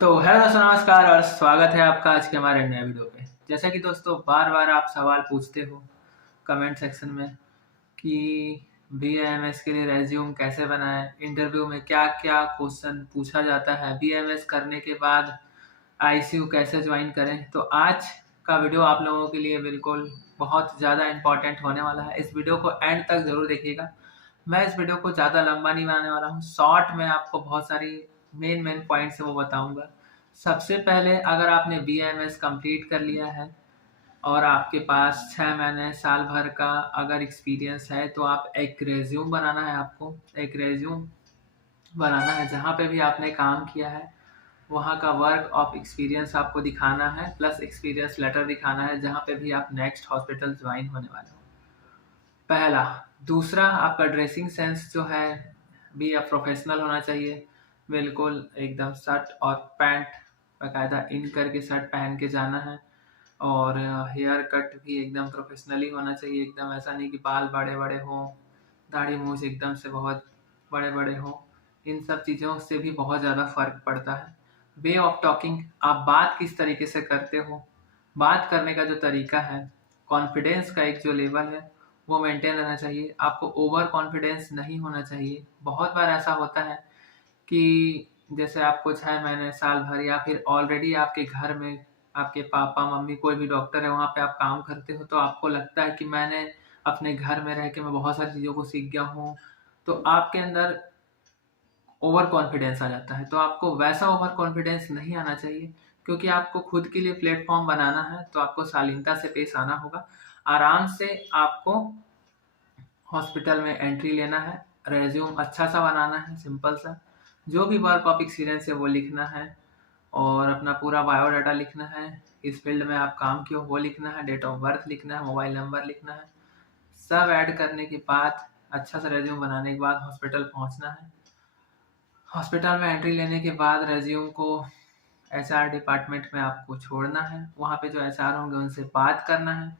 तो हेलो दोस्तों, नमस्कार और स्वागत है आपका आज के हमारे नए वीडियो पे। जैसा कि दोस्तों बार बार आप सवाल पूछते हो कमेंट सेक्शन में कि बीएमएस के लिए रेज्यूम कैसे बनाएं, इंटरव्यू में क्या क्या क्वेश्चन पूछा जाता है, बीएमएस करने के बाद आईसीयू कैसे ज्वाइन करें। तो आज का वीडियो आप लोगों के लिए बिल्कुल बहुत ज़्यादा इम्पोर्टेंट होने वाला है। इस वीडियो को एंड तक ज़रूर देखिएगा। मैं इस वीडियो को ज़्यादा लंबा नहीं बनाने वाला हूँ, शॉर्ट में आपको बहुत सारी मेन पॉइंट्स है वो बताऊंगा। सबसे पहले अगर आपने बीएमएस कंप्लीट कर लिया है और आपके पास 6 महीने साल भर का अगर एक्सपीरियंस है तो आप एक रेज्यूम बनाना है। आपको एक रेज्यूम बनाना है जहाँ पे भी आपने काम किया है वहाँ का वर्क ऑफ एक्सपीरियंस आपको दिखाना है, प्लस एक्सपीरियंस लेटर दिखाना है जहाँ पे भी आप नेक्स्ट हॉस्पिटल ज्वाइन होने वाले हो। पहला। दूसरा, आपका ड्रेसिंग सेंस जो है भी अब प्रोफेशनल होना चाहिए। बिल्कुल एकदम शर्ट और पैंट बाकायदा इन करके शर्ट पहन के जाना है। और हेयर कट भी एकदम प्रोफेशनली होना चाहिए। एकदम ऐसा नहीं कि बाल बड़े बड़े हों, दाढ़ी मूंछ एकदम से बहुत बड़े बड़े हों। इन सब चीज़ों से भी बहुत ज़्यादा फ़र्क पड़ता है। वे ऑफ टॉकिंग, आप बात किस तरीके से करते हो, बात करने का जो तरीका है, कॉन्फिडेंस का एक जो लेवल है वो मेंटेन रहना चाहिए। आपको ओवर कॉन्फिडेंस नहीं होना चाहिए। बहुत बार ऐसा होता है कि जैसे आपको 6 महीने साल भर या फिर ऑलरेडी आपके घर में आपके पापा मम्मी कोई भी डॉक्टर है वहाँ पे आप काम करते हो तो आपको लगता है कि मैंने अपने घर में रह के मैं बहुत सारी चीज़ों को सीख गया हूँ। तो आपके अंदर ओवर कॉन्फिडेंस आ जाता है। तो आपको वैसा ओवर कॉन्फिडेंस नहीं आना चाहिए, क्योंकि आपको खुद के लिए प्लेटफॉर्म बनाना है तो आपको शालीनता से पेश आना होगा। आराम से आपको हॉस्पिटल में एंट्री लेना है, रेज्यूम अच्छा सा बनाना है, सिंपल सा। जो भी वर्क ऑफ एक्सपीरियंस है वो लिखना है और अपना पूरा बायोडाटा लिखना है। इस फील्ड में आप काम किए हो वो लिखना है, डेट ऑफ बर्थ लिखना है, मोबाइल नंबर लिखना है। सब ऐड करने के बाद अच्छा सा रेज्यूम बनाने के बाद हॉस्पिटल पहुंचना है। हॉस्पिटल में एंट्री लेने के बाद रेज्यूम को एचआर डिपार्टमेंट में आपको छोड़ना है। वहाँ पे जो एचआर होंगे उनसे बात करना है।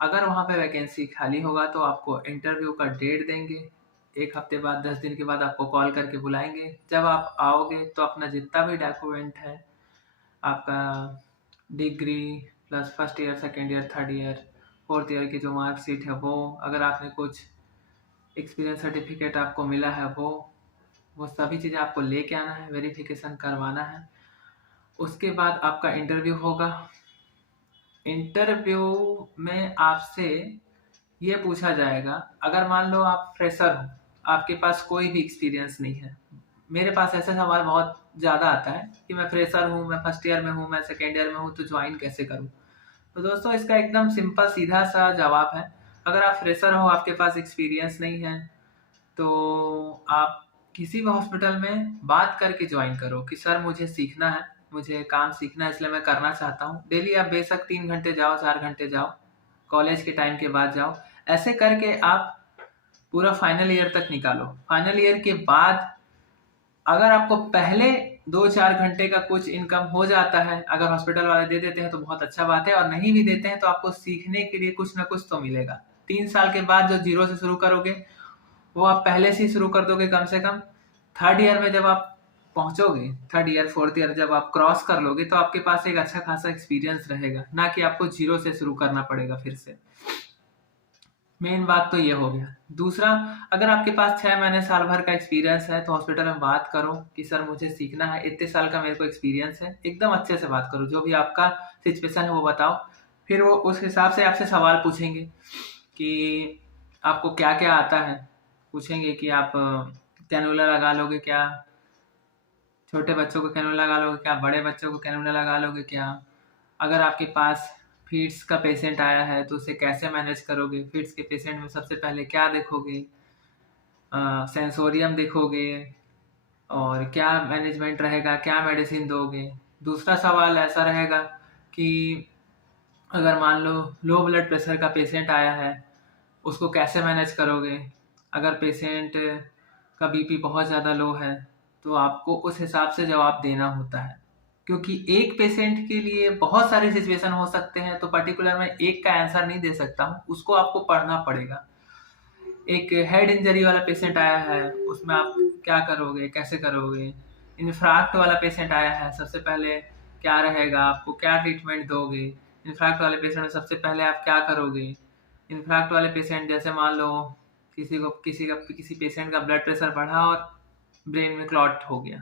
अगर वहाँ पे वैकेंसी खाली होगा तो आपको इंटरव्यू का डेट देंगे। 1 हफ्ते बाद, 10 दिन के बाद आपको कॉल करके बुलाएंगे। जब आप आओगे तो अपना जितना भी डॉक्यूमेंट है, आपका degree plus first year, second year, third year, fourth year की जो मार्कशीट है वो, अगर आपने कुछ एक्सपीरियंस सर्टिफिकेट आपको मिला है वो सभी चीज़ें आपको लेके आना है, वेरिफिकेशन करवाना है। उसके बाद आपका इंटरव्यू होगा। इंटरव्यू में आपसे ये पूछा जाएगा, अगर मान लो आप फ्रेशर हो, आपके पास कोई भी एक्सपीरियंस नहीं है। मेरे पास ऐसा सवाल बहुत ज़्यादा आता है कि मैं फ्रेशर हूँ, मैं फर्स्ट ईयर में हूँ, मैं सेकेंड ईयर में हूँ, तो ज्वाइन कैसे करूँ। तो दोस्तों इसका एकदम सिंपल सीधा सा जवाब है। अगर आप फ्रेशर हो, आपके पास एक्सपीरियंस नहीं है, तो आप किसी भी हॉस्पिटल में बात करके ज्वाइन करो कि सर मुझे सीखना है, मुझे काम सीखना है, इसलिए मैं करना चाहता हूँ। डेली आप बेशक 3 घंटे जाओ, 4 घंटे जाओ, कॉलेज के टाइम के बाद जाओ। ऐसे करके आप पूरा फाइनल ईयर तक निकालो। फाइनल ईयर के बाद अगर आपको पहले 2-4 घंटे का कुछ इनकम हो जाता है, अगर हॉस्पिटल वाले दे देते हैं तो बहुत अच्छा बात है, और नहीं भी देते हैं तो आपको सीखने के लिए कुछ ना कुछ तो मिलेगा। 3 साल के बाद जो जीरो से शुरू करोगे वो आप पहले से ही शुरू कर दोगे कम से कम। थर्ड ईयर में जब आप पहुंचोगे, थर्ड ईयर फोर्थ ईयर जब आप क्रॉस कर लोगे तो आपके पास एक अच्छा खासा एक्सपीरियंस रहेगा, ना कि आपको जीरो से शुरू करना पड़ेगा फिर से। मेन बात तो ये हो गया। दूसरा, अगर आपके पास 6 महीने साल भर का एक्सपीरियंस है तो हॉस्पिटल में बात करो कि सर मुझे सीखना है, इतने साल का मेरे को एक्सपीरियंस है। एकदम अच्छे से बात करो, जो भी आपका सिचुएशन है वो बताओ। फिर वो उस हिसाब से आपसे सवाल पूछेंगे कि आपको क्या क्या आता है। पूछेंगे कि आप कैनुला लगा लोगे क्या, छोटे बच्चों को कैनुला लगा लोगे क्या, बड़े बच्चों को कैनुला लगा लोगे क्या। अगर आपके पास फिट्स का पेशेंट आया है तो उसे कैसे मैनेज करोगे। फिट्स के पेशेंट में सबसे पहले क्या देखोगे, सेंसोरियम देखोगे, और क्या मैनेजमेंट रहेगा, क्या मेडिसिन दोगे। दूसरा सवाल ऐसा रहेगा कि अगर मान लो लो ब्लड प्रेशर का पेशेंट आया है, उसको कैसे मैनेज करोगे। अगर पेशेंट का बीपी बहुत ज़्यादा लो है तो आपको उस हिसाब से जवाब देना होता है, क्योंकि एक पेशेंट के लिए बहुत सारे सिचुएशन हो सकते हैं, तो पर्टिकुलर मैं एक का आंसर नहीं दे सकता हूँ, उसको आपको पढ़ना पड़ेगा। एक हेड इंजरी वाला पेशेंट आया है, उसमें आप क्या करोगे, कैसे करोगे। इन्फ्राक्ट वाला पेशेंट आया है, सबसे पहले क्या रहेगा, आपको क्या ट्रीटमेंट दोगे, इन्फ्राक्ट वाले पेशेंट में सबसे पहले आप क्या करोगे। इन्फ्राक्ट वाले पेशेंट जैसे मान लो किसी पेशेंट का ब्लड प्रेशर बढ़ा और ब्रेन में क्लॉट हो गया,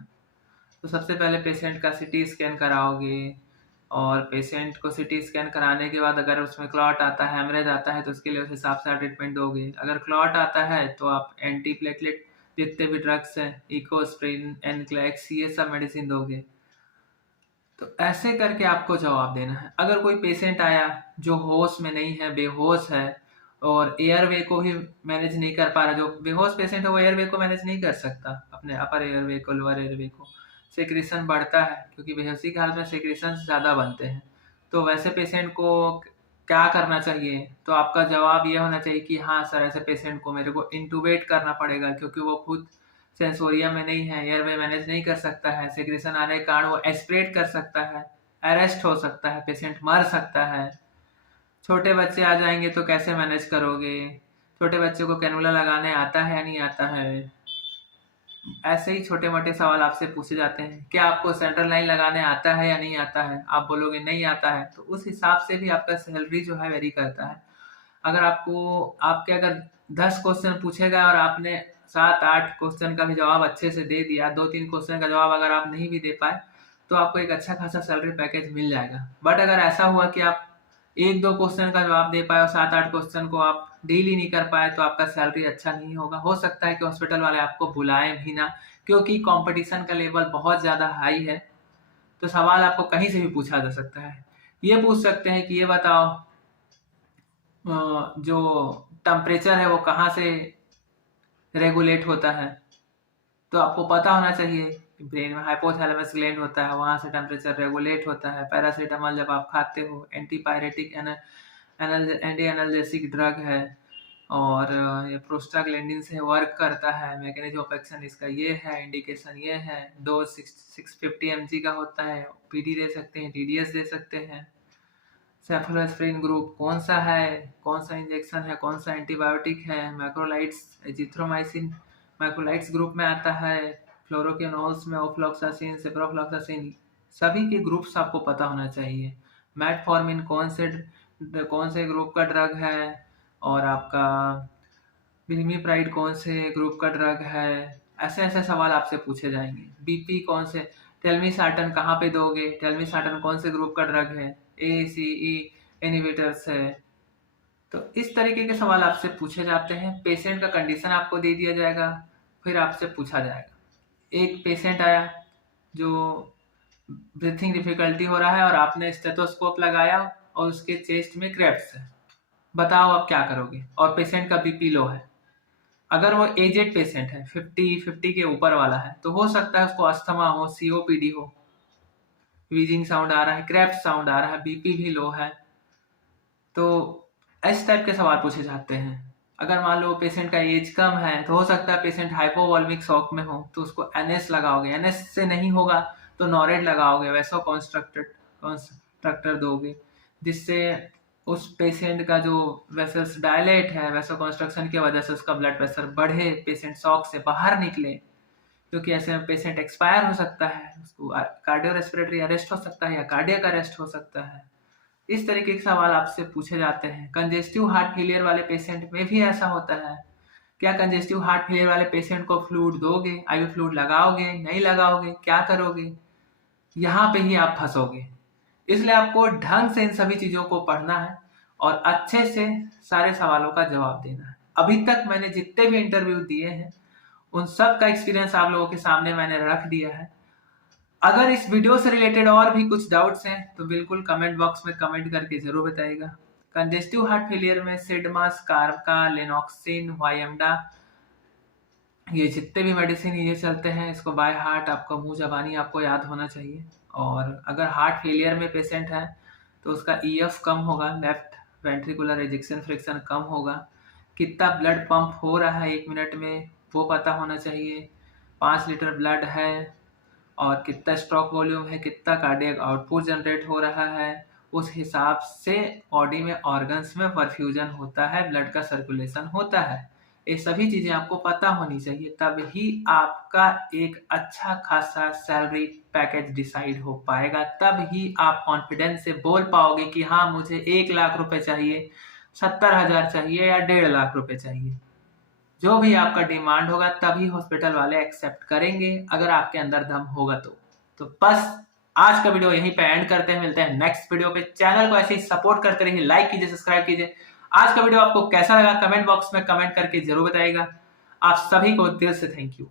तो सबसे पहले पेशेंट का सीटी स्कैन कराओगे, और पेशेंट को सीटी स्कैन कराने के बाद अगर उसमें क्लॉट आता है, हेमरेज आता है, तो उसके लिए उस हिसाब से आप ट्रीटमेंट दोगे। अगर क्लॉट आता है तो आप एंटी प्लेटलेट जितने भी ड्रग्स हैं, इकोस्प्रिन, एनक्लेक्स, ये सब मेडिसिन दोगे। तो ऐसे करके आपको जवाब देना है। अगर कोई पेशेंट आया जो होश में नहीं है, बेहोश है, और एयरवे को भी मैनेज नहीं कर पा रहा, जो बेहोश पेशेंट है वो एयरवे को मैनेज नहीं कर सकता, अपने अपर एयरवे को, लोअर एयरवे को, सेक्रेशन बढ़ता है क्योंकि बेहोशी के हालत में सेक्रेशन ज़्यादा बनते हैं। तो वैसे पेशेंट को क्या करना चाहिए, तो आपका जवाब ये होना चाहिए कि हाँ सर, ऐसे पेशेंट को मेरे को इंटूबेट करना पड़ेगा क्योंकि वो खुद सेंसोरिया में नहीं है, एयरवे मैनेज नहीं कर सकता है, सेक्रेशन आने के कारण वो एस्पिरेट कर सकता है, अरेस्ट हो सकता है, पेशेंट मर सकता है। छोटे बच्चे आ जाएंगे तो कैसे मैनेज करोगे, छोटे बच्चे को कैनुला लगाने आता है या नहीं आता है। ऐसे ही छोटे मोटे सवाल आपसे पूछे जाते हैं। क्या आपको सेंट्रल लाइन लगाने आता है या नहीं आता है, आप बोलोगे नहीं आता है, तो उस हिसाब से भी आपका सैलरी जो है वेरी करता है। अगर आपके अगर 10 क्वेश्चन पूछेगा और आपने 7-8 क्वेश्चन का भी जवाब अच्छे से दे दिया, 2-3 क्वेश्चन का जवाब अगर आप नहीं भी दे पाए, तो आपको एक अच्छा खासा सैलरी पैकेज मिल जाएगा। बट अगर ऐसा हुआ कि आप 1-2 क्वेश्चन का जवाब दे पाए और 7-8 क्वेश्चन को आप डील ही नहीं कर पाए, तो आपका सैलरी अच्छा नहीं होगा। हो सकता है कि हॉस्पिटल वाले आपको बुलाएं भी ना, क्योंकि कंपटीशन का लेवल बहुत ज़्यादा हाई है। तो सवाल आपको कहीं से भी पूछा जा सकता है। ये पूछ सकते हैं कि ये बताओ जो टेम्परेचर है वो कहाँ से रेगुलेट होता है, तो आपको पता होना चाहिए। ब्रेन में हाइपोथैलेमस ग्लैंड होता है, वहाँ से टेम्परेचर रेगुलेट होता है। पैरासीटामोल जब आप खाते हो, एंटीपायरेटिक एंटी एनाल्जेसिक ड्रग है, और ये प्रोस्टाग्लैंडिन से वर्क करता है। मैकेनिज्म ऑफ एक्शन इसका ये है, इंडिकेशन ये है। डोज 650 mg का होता है। पीडी दे सकते हैं, टीडीएस दे सकते हैं। सेफलोस्प्रिन ग्रुप कौन सा है, कौन सा इंजेक्शन है, कौन सा एंटीबायोटिक है। मैक्रोलाइट्स एजिथ्रोमाइसिन मैक्रोलाइट्स ग्रुप में आता है। फ्लोरोक्विनोल्स में ओफ्लॉक्सासिन, सिप्रोफ्लॉक्सासिन, सभी के ग्रुप्स आपको पता होना चाहिए। मेटफॉर्मिन कौन से ग्रुप का ड्रग है, और आपका विमिप्राइड कौन से ग्रुप का ड्रग है। ऐसे ऐसे सवाल आपसे पूछे जाएंगे। बीपी कौन से, टेल्मिसार्टन कहाँ पे दोगे, टेल्मिसार्टन कौन से ग्रुप का ड्रग है, ACE इनहिबिटर्स है। तो इस तरीके के सवाल आपसे पूछे जाते हैं। पेशेंट का कंडीशन आपको दे दिया जाएगा, फिर आपसे पूछा जाएगा। एक पेशेंट आया जो ब्रीथिंग डिफिकल्टी हो रहा है, और आपने स्टेथोस्कोप लगाया और उसके चेस्ट में क्रेप्स है, बताओ आप क्या करोगे। और पेशेंट का बीपी लो है, अगर वो एजेड पेशेंट है, 50 के ऊपर वाला है, तो हो सकता है उसको अस्थमा हो, COPD हो, वीजिंग साउंड आ रहा है, क्रैप्स साउंड आ रहा है, बीपी भी लो है। तो इस टाइप के सवाल पूछे जाते हैं। अगर मान लो पेशेंट का एज कम है, तो हो सकता है पेशेंट हाइपोवॉल्मिक शॉक में हो, तो उसको NS लगाओगे। NS से नहीं होगा तो नॉरेड लगाओगे, वैसा कंस्ट्रक्टर दोगे, जिससे उस पेशेंट का जो वेसल्स डायलेट है, वैसा कंस्ट्रक्शन की वजह से उसका ब्लड प्रेशर बढ़े, पेशेंट शॉक से बाहर निकले, क्योंकि ऐसे में पेशेंट एक्सपायर हो सकता है, उसको कार्डियो रेस्पिरेटरी अरेस्ट हो सकता है या कार्डियक अरेस्ट हो सकता है। इस तरीके के सवाल आपसे पूछे जाते हैं। कंजेस्टिव हार्ट फेलियर वाले पेशेंट में भी ऐसा होता है। क्या कंजेस्टिव हार्ट फेलियर वाले पेशेंट को फ्लूइड दोगे, IV फ्लूइड लगाओगे, नहीं लगाओगे, क्या करोगे, यहाँ पे ही आप फंसोगे। इसलिए आपको ढंग से इन सभी चीजों को पढ़ना है और अच्छे से सारे सवालों का जवाब देना है। अभी तक मैंने जितने भी इंटरव्यू दिए हैं, उन सब का एक्सपीरियंस आप लोगों के सामने मैंने रख दिया है। अगर इस वीडियो से रिलेटेड और भी कुछ डाउट्स हैं तो बिल्कुल कमेंट बॉक्स में कमेंट करके जरूर बताइएगा। कंजेस्टिव हार्ट फेलियर में सिडमा, स्कारका, लेनॉक्सिन, वायमडा, ये जितने भी मेडिसिन ये चलते हैं, इसको बाय हार्ट आपका मुंह जबानी आपको याद होना चाहिए। और अगर हार्ट फेलियर में पेशेंट है तो उसका EF कम होगा, लेफ्ट वेंट्रिकुलर एजेक्शन फ्रैक्शन कम होगा, कितना ब्लड पंप हो रहा है 1 मिनट में वो पता होना चाहिए, 5 लीटर ब्लड है, और कितना स्ट्रोक वॉल्यूम है, कितना कार्डियक आउटपुट जनरेट हो रहा है, उस हिसाब से बॉडी में ऑर्गन्स में परफ्यूजन होता है, ब्लड का सर्कुलेशन होता है। ये सभी चीजें आपको पता होनी चाहिए, तभी आपका एक अच्छा खासा सैलरी पैकेज डिसाइड हो पाएगा। तब ही आप कॉन्फिडेंस से बोल पाओगे कि हाँ मुझे 1 लाख रुपए चाहिए, 70,000 चाहिए या 1.5 लाख रुपए चाहिए। जो भी आपका डिमांड होगा तभी हॉस्पिटल वाले एक्सेप्ट करेंगे, अगर आपके अंदर दम होगा तो बस आज का वीडियो यहीं पे एंड करते हैं। मिलते हैं नेक्स्ट वीडियो पे। चैनल को ऐसे ही सपोर्ट करते रहिए, लाइक कीजिए, सब्सक्राइब कीजिए। आज का वीडियो आपको कैसा लगा कमेंट बॉक्स में कमेंट करके जरूर बताइएगा। आप सभी को दिल से थैंक यू।